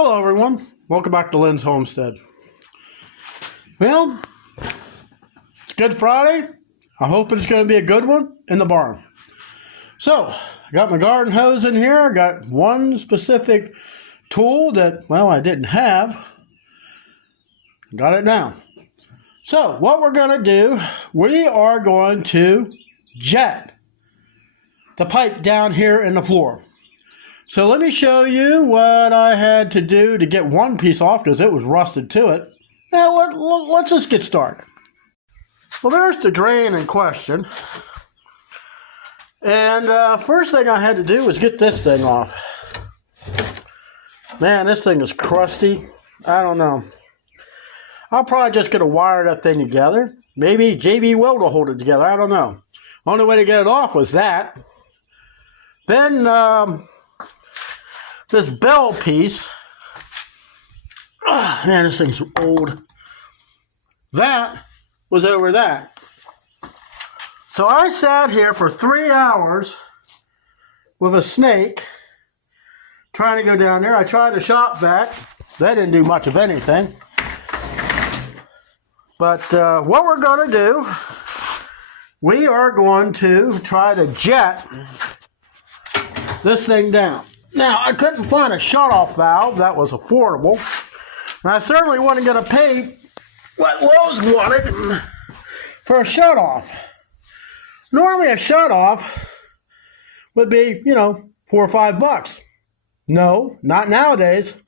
Hello everyone, welcome back to Lynn's Homestead. Well, it's Good Friday. I hope it's going to be a good one in the barn. So, I got my garden hose in here. I got one specific tool that, well, I didn't have. Got it now. So, what we're going to do, we are going to jet the pipe down here in the floor. So let me show you what I had to do to get one piece off because it was rusted to it. Now let's just get started. Well, there's the drain in question. And first thing I had to do was get this thing off. Man, this thing is crusty. I don't know. I'm probably just going to wire that thing together. Maybe JB Weld will hold it together. I don't know. Only way to get it off was that. Then this bell piece, man, this thing's old. That was over that. So I sat here for 3 hours with a snake trying to go down there. I tried a shop vac. That didn't do much of anything. But what we're going to do, we are going to try to jet this thing down. Now, I couldn't find a shut-off valve that was affordable. And I certainly wasn't going to pay what Lowe's wanted for a shut-off. Normally, a shut-off would be, $4 or $5. No, not nowadays.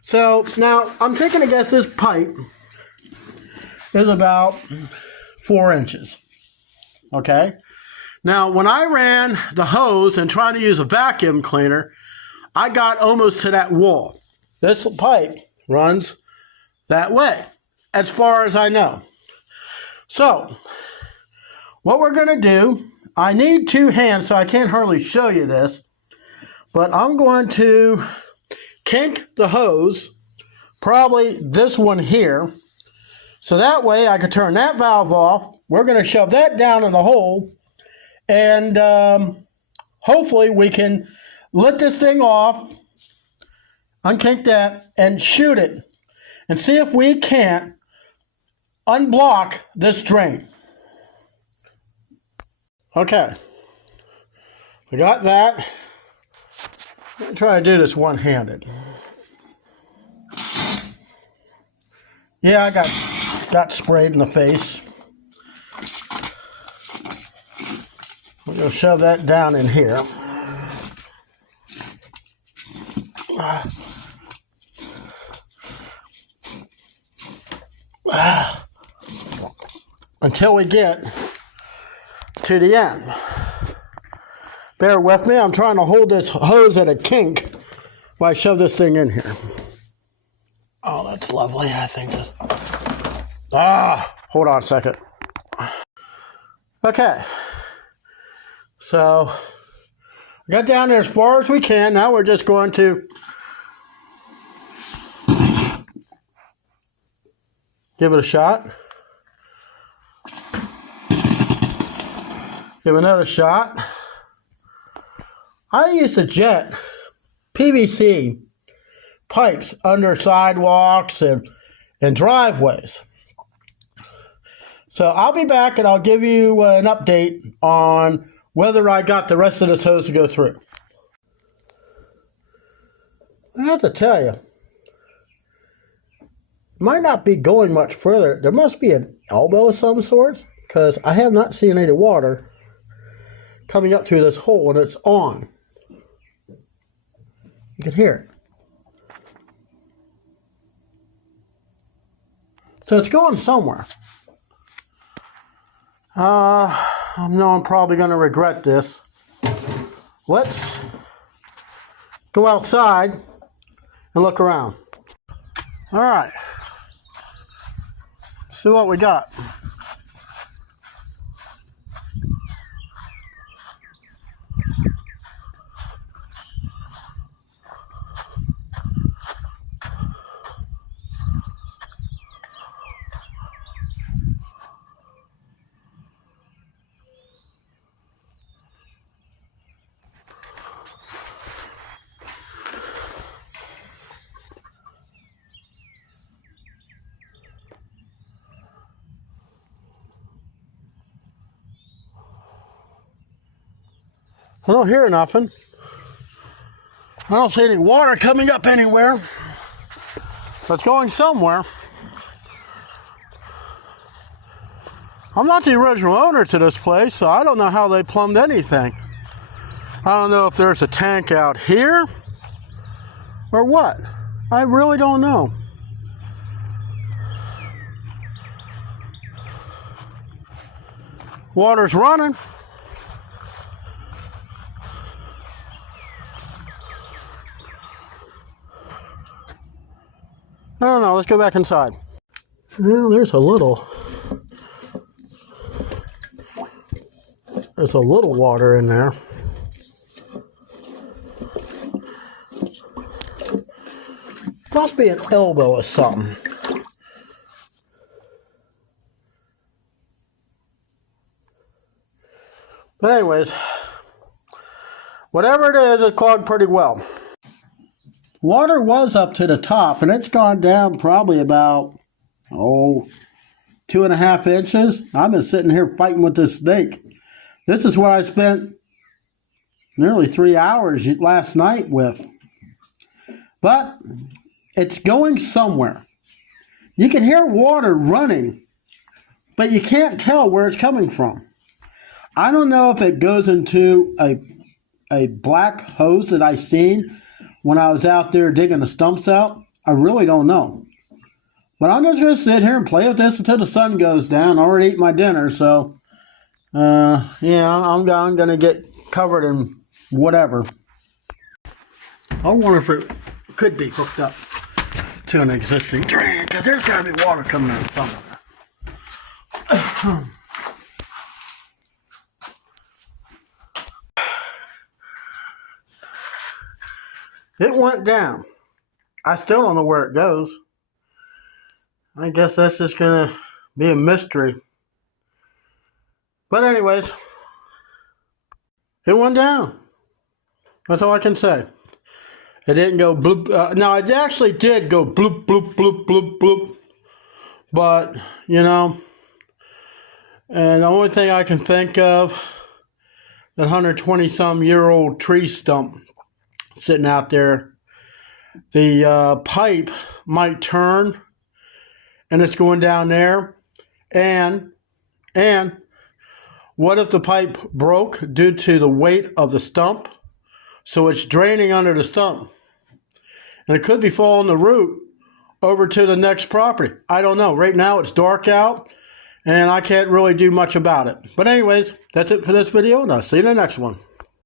So, now, I'm taking a guess this pipe is about 4 inches. Okay? Now, when I ran the hose and tried to use a vacuum cleaner, I got almost to that wall. This pipe runs that way, as far as I know. So, what we're going to do, I need 2 hands, so I can't hardly show you this, but I'm going to kink the hose, probably this one here, so that way I can turn that valve off. We're going to shove that down in the hole, and hopefully we can let this thing off, unkink that, and shoot it, and see if we can't unblock this drain. Okay, we got that. Let me try to do this one-handed. Yeah, I got sprayed in the face. We're going to shove that down in here. Until we get to the end. Bear with me, I'm trying to hold this hose at a kink while I shove this thing in here. Oh, that's lovely. I think this. Hold on a second. Okay. So, we got down there as far as we can. Now we're just going to give it a shot. Give another shot. I used to jet PVC pipes under sidewalks and driveways. So I'll be back and I'll give you an update on whether I got the rest of this hose to go through. I have to tell you, might not be going much further. There must be an elbow of some sort, because I have not seen any water coming up through this hole, and it's on. You can hear it. So it's going somewhere. I know I'm probably going to regret this. Let's go outside and look around. All right. See what we got. I don't hear nothing. I don't see any water coming up anywhere. But it's going somewhere. I'm not the original owner to this place, so I don't know how they plumbed anything. I don't know if there's a tank out here or what. I really don't know. Water's running. I don't know, let's go back inside. Well, there's a little water in there. Must be an elbow or something. But anyways, whatever it is, it clogged pretty well. Water was up to the top, and it's gone down probably about, 2.5 inches. I've been sitting here fighting with this snake. This is what I spent nearly 3 hours last night with. But it's going somewhere. You can hear water running, but you can't tell where it's coming from. I don't know if it goes into a black hose that I seen when I was out there digging the stumps out. I really don't know. But I'm just going to sit here and play with this until the sun goes down. I already ate my dinner, so yeah, I'm going to get covered in whatever. I wonder if it could be hooked up to an existing drain, because there's got to be water coming out somewhere. It went down. I still don't know where it goes. I guess that's just going to be a mystery. But anyways, it went down. That's all I can say. It didn't go bloop. No, it actually did go bloop, bloop, bloop, bloop, bloop. But, you know, and the only thing I can think of, that 120-some-year-old tree stump sitting out there, the pipe might turn, and it's going down there. And what if the pipe broke due to the weight of the stump? So it's draining under the stump. And it could be following the route over to the next property. I don't know. Right now it's dark out, and I can't really do much about it. But anyways, that's it for this video, and I'll see you in the next one.